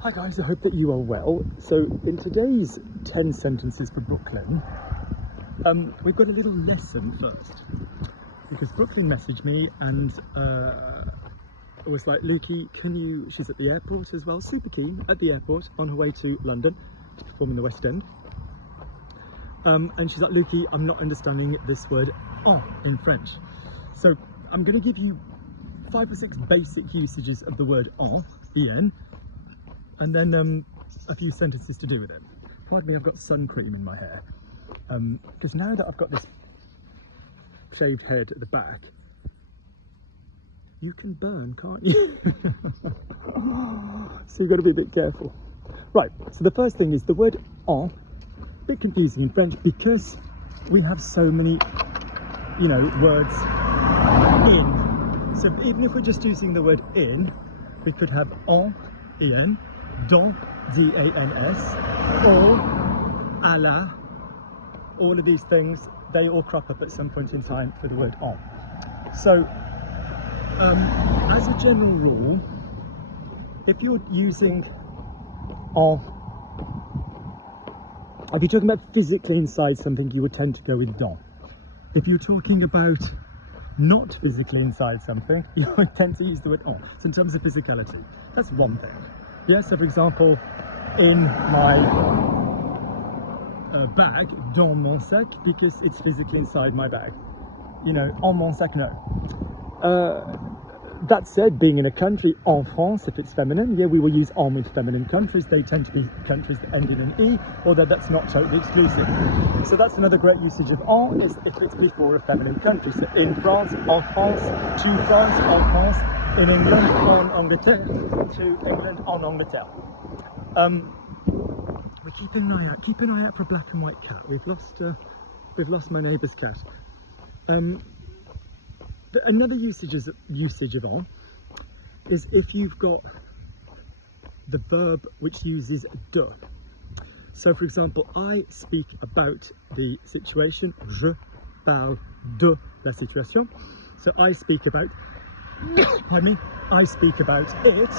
Hi guys, I hope that you are well. So in today's 10 sentences for Brooklyn, we've got a little lesson first. Because Brooklyn messaged me and was like, Lukey, she's at the airport as well, super keen, at the airport, on her way to London to perform in the West End. And she's like, Lukey, I'm not understanding this word en in French. So I'm going to give you 5 or 6 basic usages of the word en, and then a few sentences to do with it. Pardon me, I've got sun cream in my hair. Because now that I've got this shaved head at the back, you can burn, can't you? So you've got to be a bit careful. Right, so the first thing is the word en, a bit confusing in French because we have so many, words in. So even if we're just using the word in, we could have en, dans, D-A-N-S, or à la. All of these things, they all crop up at some point in time for the word en. So, as a general rule, if you're using en, if you're talking about physically inside something, you would tend to go with dans. If you're talking about not physically inside something, you would tend to use the word en. So in terms of physicality, that's one thing. Yeah, so for example, in my bag, dans mon sac, because it's physically inside my bag. En mon sac, no. That said, being in a country, en France, if it's feminine, yeah, we will use en with feminine countries. They tend to be countries that end in an E, although that's not totally exclusive. So that's another great usage of en, is if it's before a feminine country. So in France, en France, to France, en France, in England, en Angleterre, to England, en Angleterre. We're keeping an eye out for a black and white cat. We've lost my neighbour's cat. Another usage of en is if you've got the verb which uses de. So for example, I speak about the situation, je parle de la situation. So I speak about, pardon me, I speak about it.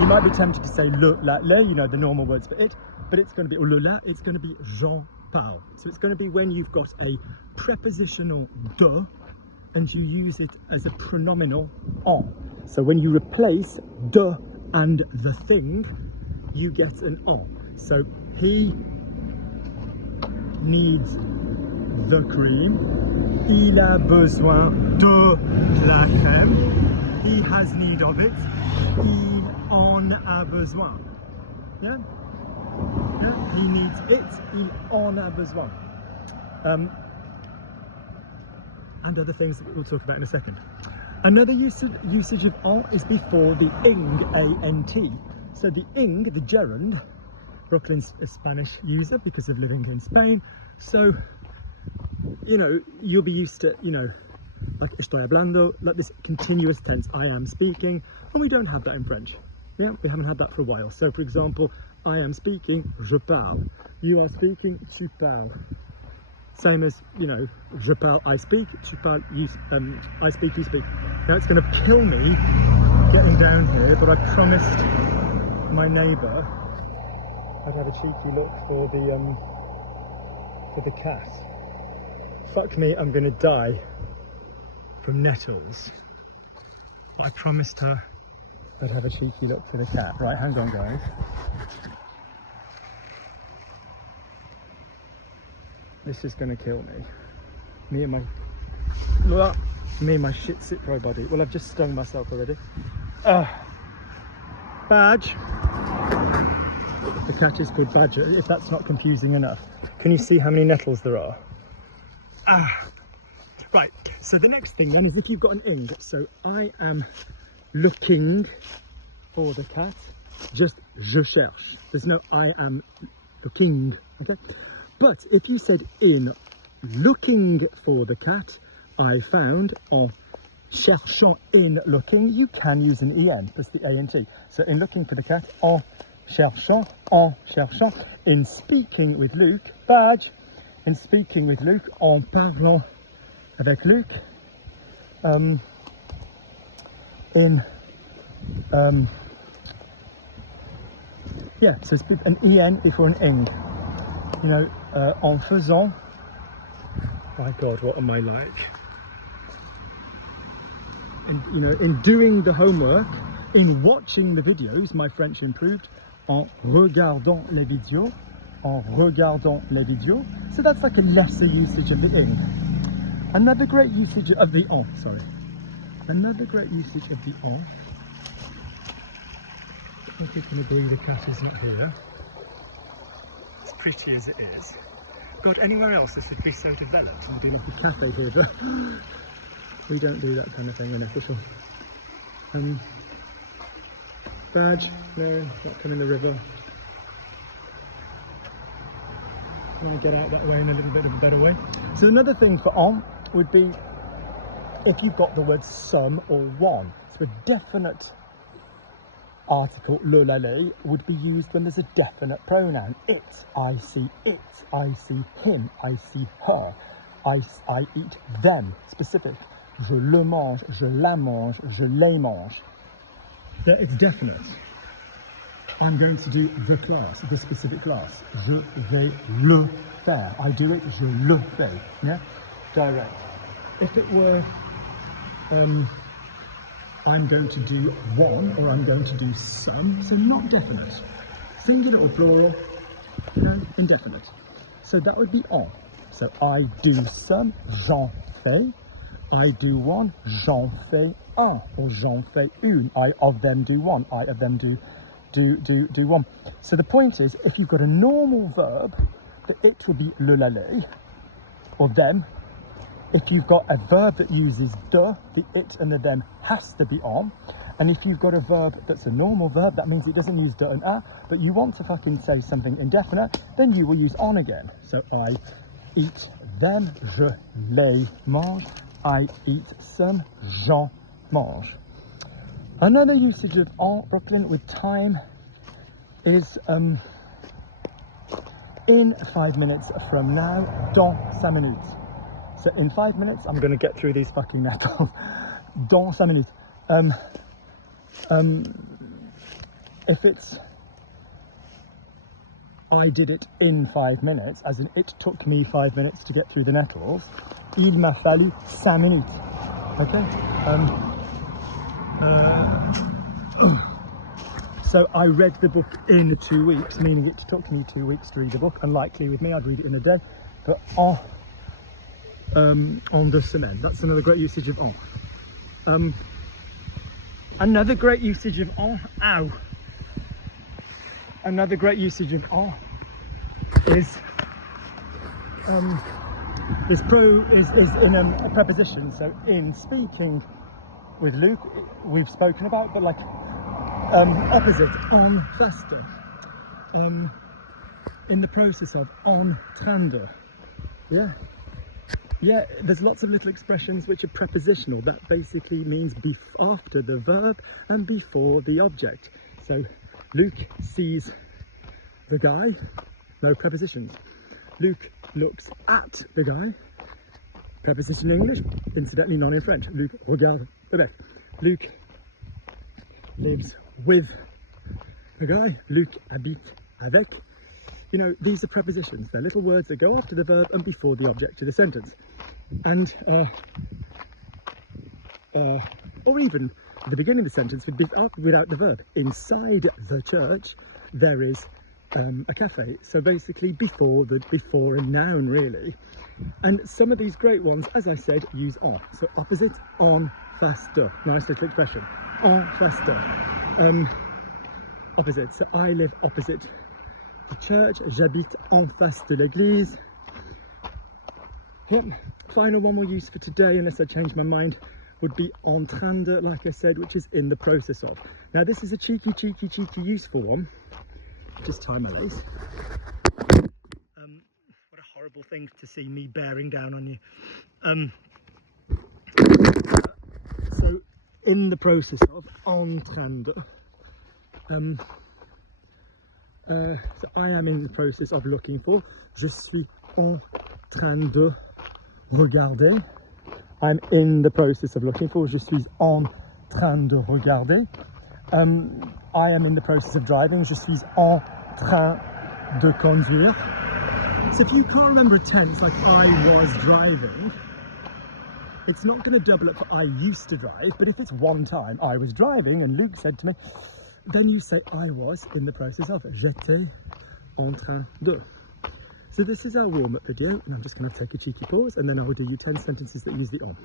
You might be tempted to say le, la, le, the normal words for it, but it's going to be, or le, la, it's going to be j'en parle. So it's going to be when you've got a prepositional de and you use it as a pronominal en. So when you replace de and the thing, you get an en. So he needs the cream. Il a besoin de la crème. He has need of it. Il en a besoin. Yeah? He needs it. Il en a besoin. And other things that we'll talk about in a second. Another usage of en is before the ing, A-N-T. So the ing, the gerund, Brooklyn's a Spanish user because of living in Spain. So, you'll be used to, like estoy hablando, like this continuous tense, I am speaking, and we don't have that in French. Yeah, we haven't had that for a while. So for example, I am speaking, je parle. You are speaking, tu parles. Same as, je parle, I speak, tu parles, I speak, you speak. Now it's going to kill me getting down here, but I promised my neighbour I'd have a cheeky look for the cat. Fuck me, I'm going to die from nettles. But I promised her I'd have a cheeky look for the cat. Right, hang on guys. This is going to kill me. Me and my shit Cipro body. Well, I've just stung myself already. Badge. The cat is called Badger, if that's not confusing enough. Can you see how many nettles there are? Right, so the next thing then is if you've got an ing. So I am looking for the cat. Just je cherche. There's no I am looking, okay? But if you said in looking for the cat, I found, en cherchant in looking, you can use an en, plus the A-N-T. So in looking for the cat, en cherchant, in speaking with Luke, badge, in speaking with Luke, en parlant avec Luc, Yeah, so it's an en before an ing. You know, en faisant. My God, what am I like? And, you know, in doing the homework, in watching the videos, my French improved. En regardant les vidéos. En regardant les vidéos. So that's like a lesser usage of the ing. Another great usage of the en, sorry. Another great usage of the en. Look, it's going to be the cat isn't here. As pretty as it is. God, anywhere else this would be so developed. It'd be like a cafe here, but we don't do that kind of thing in official. Badge, no, not coming the river. Want to get out that way in a little bit of a better way. So another thing for en would be if you've got the word some or one. So a definite article, le, la, les, would be used when there's a definite pronoun. It, I see it, I see him, I see her, I eat them, specific. Je le mange, je la mange, je les mange. That it's definite. I'm going to do the class, the specific class. Je vais le faire. I do it, je le fais. Yeah? Direct. If it were, I'm going to do one, or I'm going to do some, so not definite. Singular or plural, you know, indefinite. So that would be en. So I do some, j'en fais. I do one, j'en fais un, or j'en fais une. I of them do one, I of them do one. So the point is, if you've got a normal verb, the it will be le, la, les, or them. If you've got a verb that uses the it and the them has to be on. And if you've got a verb that's a normal verb, that means it doesn't use de and a, but you want to fucking say something indefinite, then you will use on again. So I eat them, je les mange. I eat some, j'en mange. Another usage of en, Brooklyn, with time is in 5 minutes from now, dans 5 minutes. So in 5 minutes, I'm going to get through these fucking nettles. Dans 5 minutes. If it's I did it in 5 minutes, as in it took me 5 minutes to get through the nettles, il m'a fallu 5 minutes. Okay? So I read the book in 2 weeks, meaning it took me 2 weeks to read the book. Unlikely with me, I'd read it in a day. But en 2 semaines. That's another great usage of en. Another great usage of en, ow. Another great usage of en is in a preposition. So in speaking with Luke, we've spoken about, but like opposite, en faster. In the process of, en train de. Yeah. Yeah, there's lots of little expressions which are prepositional. That basically means after the verb and before the object. So Luke sees the guy, no prepositions. Luke looks at the guy, preposition in English, incidentally none in French. Luc regarde le bec. Luc lives with the guy. Luc habite avec. You know, these are prepositions. They're little words that go after the verb and before the object of the sentence. And, or even the beginning of the sentence would be without the verb. Inside the church, there is a cafe. So basically before a noun, really. And some of these great ones, as I said, use en. So opposite, en face de. Nice little expression. En face de. Opposite. So I live opposite the church. J'habite en face de l'église. Yep. Final one we'll use for today, unless I change my mind, would be en train de, like I said, which is in the process of. Now this is a cheeky useful one. Just tie my lace. What a horrible thing to see me bearing down on you. So in the process of, en train de. So I am in the process of looking for. Je suis en train de regarder. I'm in the process of looking for. Je suis en train de regarder. I am in the process of driving. Je suis en train de conduire. So if you can't remember a tense like I was driving, it's not going to double up for I used to drive, but if it's one time I was driving and Luke said to me, then you say I was in the process of. J'étais en train de. So this is our warm-up video, and I'm just going to take a cheeky pause and then I will do you 10 sentences that use the on.